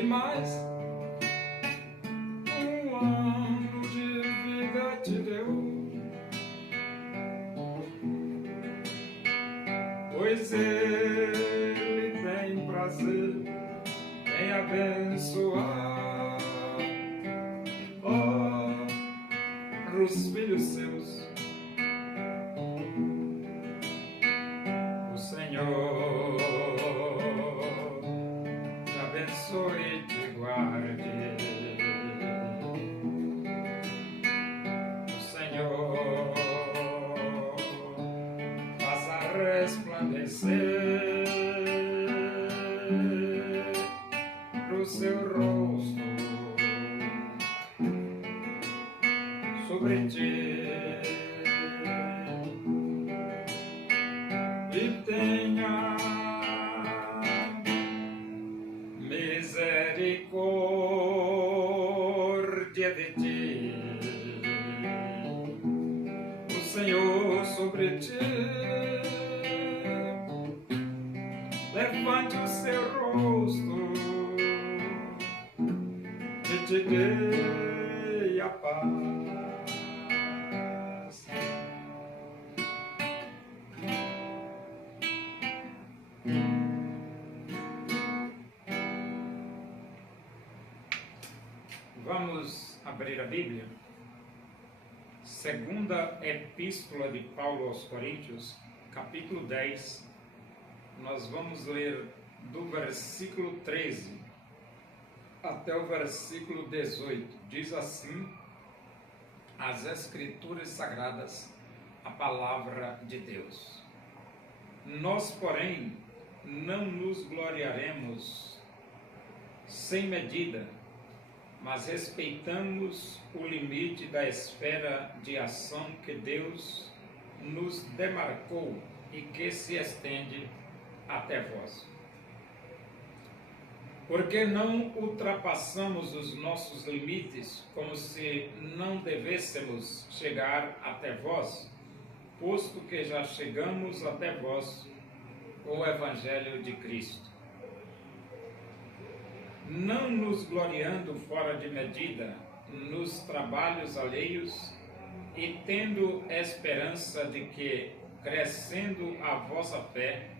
e mais um ano de vida te deu, pois ele tem prazer em abençoar os filhos seus. O Senhor te abençoe e te guarde. O Senhor faça resplandecer o seu rosto sobre ti e tenha misericórdia de ti. O Senhor sobre ti levante o seu rosto e te dê a paz. Vamos abrir a Bíblia. Segunda Epístola de Paulo aos Coríntios, capítulo 10. Nós vamos ler do versículo 13 até o versículo 18. Diz assim as Escrituras Sagradas, a palavra de Deus. Nós, porém, não nos gloriaremos sem medida, mas respeitamos o limite da esfera de ação que Deus nos demarcou e que se estende até vós. Porque não ultrapassamos os nossos limites como se não devêssemos chegar até vós, posto que já chegamos até vós com o Evangelho de Cristo. Não nos gloriando fora de medida nos trabalhos alheios e tendo esperança de que, crescendo a vossa fé,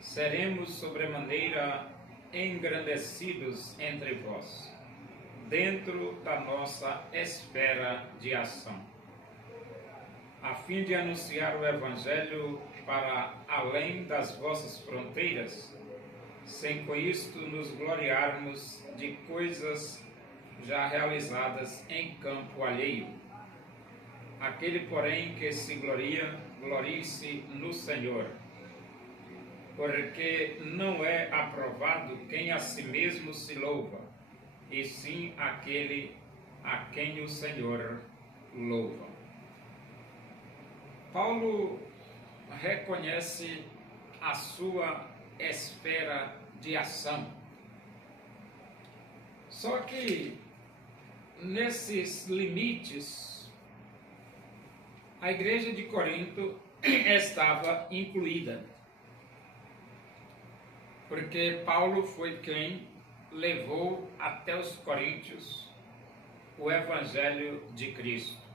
seremos sobremaneira engrandecidos entre vós, dentro da nossa esfera de ação, a fim de anunciar o Evangelho para além das vossas fronteiras, sem com isto nos gloriarmos de coisas já realizadas em campo alheio. Aquele, porém, que se gloria, glorie-se no Senhor, porque não é aprovado quem a si mesmo se louva, e sim aquele a quem o Senhor louva. Paulo reconhece a sua esfera de ação. Só que nesses limites, a igreja de Corinto estava incluída, porque Paulo foi quem levou até os coríntios o Evangelho de Cristo.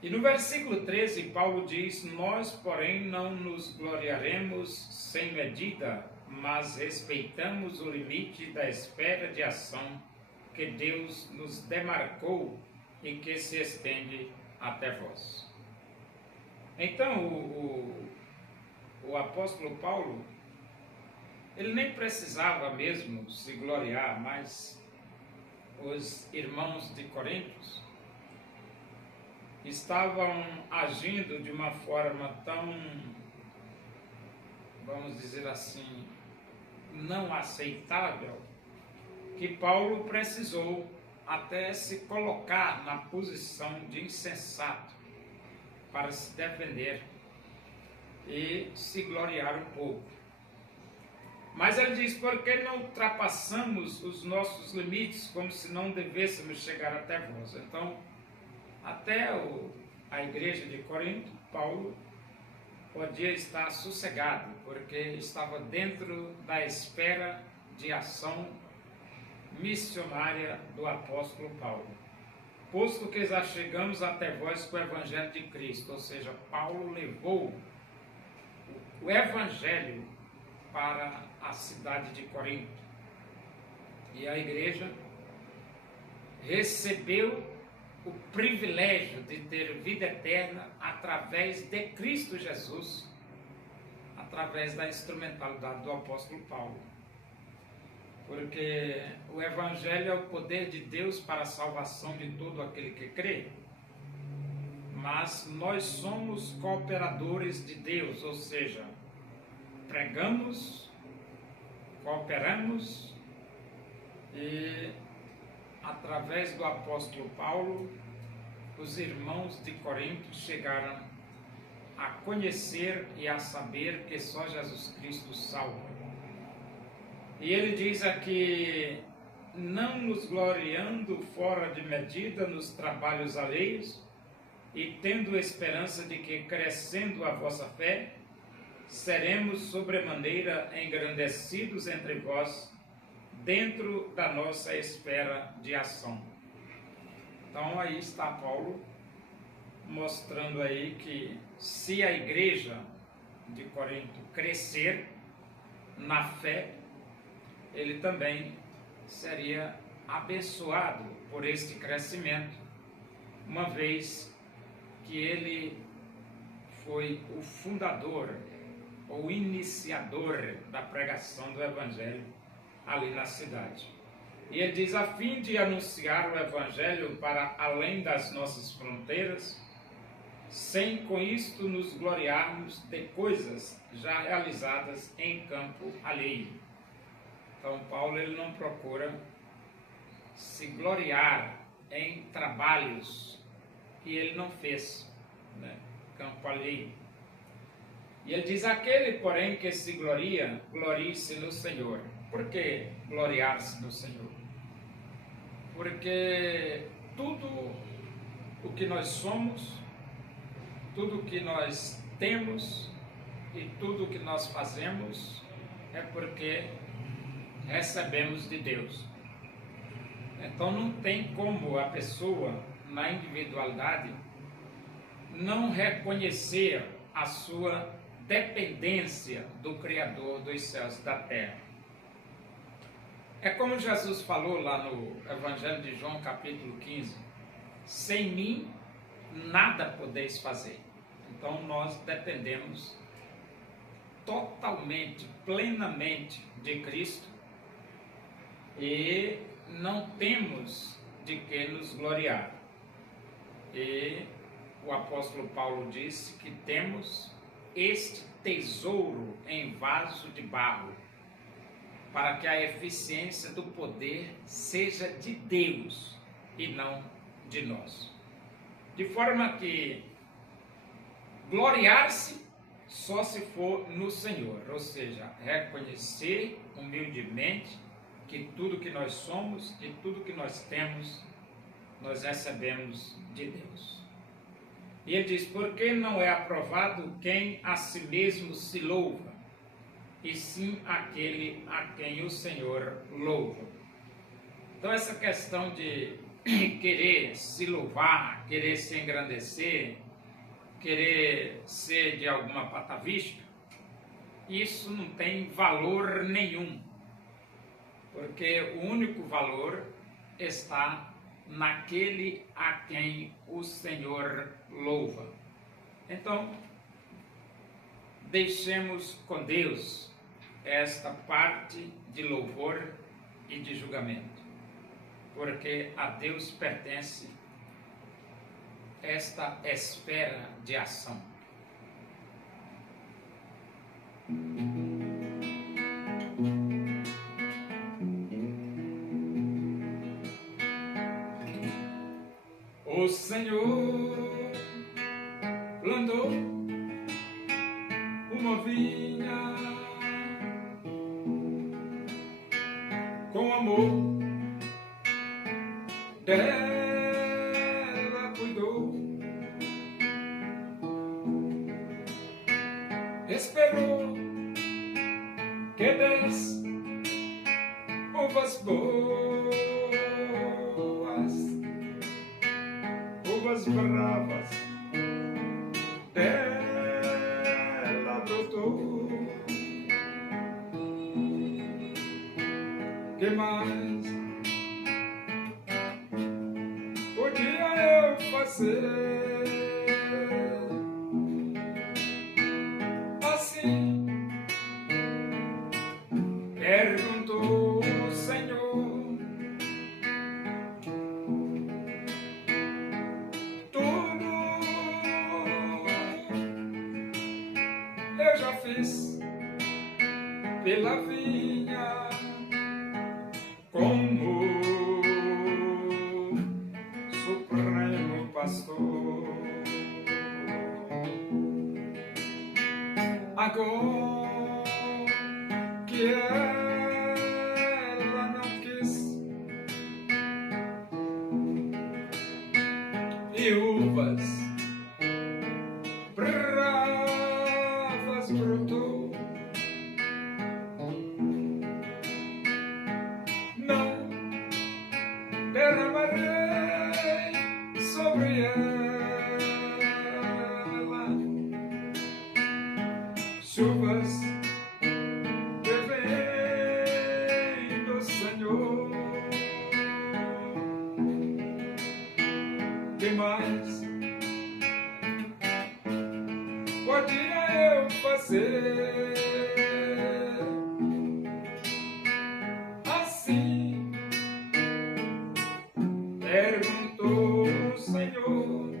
E no versículo 13, Paulo diz: nós, porém, não nos gloriaremos sem medida, mas respeitamos o limite da esfera de ação que Deus nos demarcou e que se estende até vós. Então, o apóstolo Paulo, ele nem precisava mesmo se gloriar, mas os irmãos de Coríntios estavam agindo de uma forma tão, vamos dizer assim, não aceitável, que Paulo precisou até se colocar na posição de insensato para se defender e se gloriar um pouco. Mas ele diz: por que não ultrapassamos os nossos limites como se não devêssemos chegar até vós? Então, até a igreja de Corinto, Paulo podia estar sossegado, porque estava dentro da esfera de ação missionária do apóstolo Paulo. Posto que já chegamos até vós com o Evangelho de Cristo, ou seja, Paulo levou o Evangelho para a cidade de Corinto. E a igreja recebeu o privilégio de ter vida eterna através de Cristo Jesus, através da instrumentalidade do apóstolo Paulo. Porque o Evangelho é o poder de Deus para a salvação de todo aquele que crê. Mas nós somos cooperadores de Deus, ou seja, pregamos, cooperamos e através do apóstolo Paulo, os irmãos de Corinto chegaram a conhecer e a saber que só Jesus Cristo salva. E ele diz aqui, não nos gloriando fora de medida nos trabalhos alheios, e tendo esperança de que, crescendo a vossa fé, seremos sobremaneira engrandecidos entre vós, dentro da nossa esfera de ação. Então aí está Paulo mostrando aí que se a igreja de Corinto crescer na fé, ele também seria abençoado por este crescimento, uma vez que ele foi o fundador ou iniciador da pregação do Evangelho ali na cidade. E ele diz, a fim de anunciar o Evangelho para além das nossas fronteiras, sem com isto nos gloriarmos de coisas já realizadas em campo alheio. Então Paulo ele não procura se gloriar em trabalhos que ele não fez, né? Campo alheio. E ele diz, aquele porém que se gloria, glorie-se no Senhor. Por que gloriar-se no Senhor? Porque tudo o que nós somos, tudo o que nós temos e tudo o que nós fazemos é porque recebemos de Deus. Então não tem como a pessoa, na individualidade, não reconhecer a sua dependência do Criador dos céus e da terra. É como Jesus falou lá no Evangelho de João, capítulo 15, sem mim nada podeis fazer. Então nós dependemos totalmente, plenamente de Cristo e não temos de que nos gloriar. E o apóstolo Paulo disse que temos este tesouro em vaso de barro, para que a eficiência do poder seja de Deus e não de nós. De forma que gloriar-se só se for no Senhor, ou seja, reconhecer humildemente que tudo que nós somos e tudo que nós temos, nós recebemos de Deus. E ele diz, porque não é aprovado quem a si mesmo se louva, e sim aquele a quem o Senhor louva. Então essa questão de querer se louvar, querer se engrandecer, querer ser de alguma patavística, isso não tem valor nenhum, porque o único valor está naquele a quem o Senhor louva. Então, deixemos com Deus esta parte de louvor e de julgamento, porque a Deus pertence esta esfera de ação. O Senhor plantou uma vinha com amor, dela cuidou, esperou que desse uvas boas, uvas bravas, ela brotou. Que mais podia eu fazer? Assim perguntou o Senhor. Tudo eu já fiz pela vinha, como Supremo Pastor. Agora que ela não quis, e uvas bravas brotou, não derramarei sobre ela chuvas que vêm do Senhor. Que mais podia eu fazer? Assim perguntou o Senhor.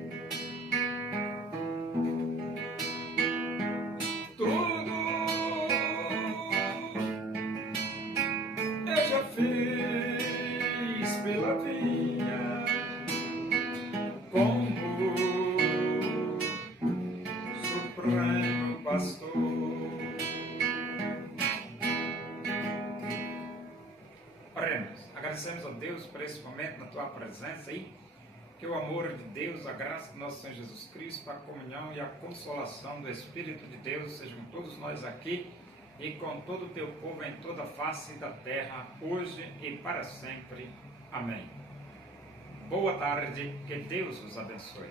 Tudo eu já fiz pela vinha, como Supremo Pastor. Oremos. Agradecemos a Deus por esse momento na tua presença aí. Que o amor de Deus, a graça do nosso Senhor Jesus Cristo, a comunhão e a consolação do Espírito de Deus sejam todos nós aqui e com todo o teu povo em toda a face da terra, hoje e para sempre. Amém. Boa tarde, que Deus os abençoe.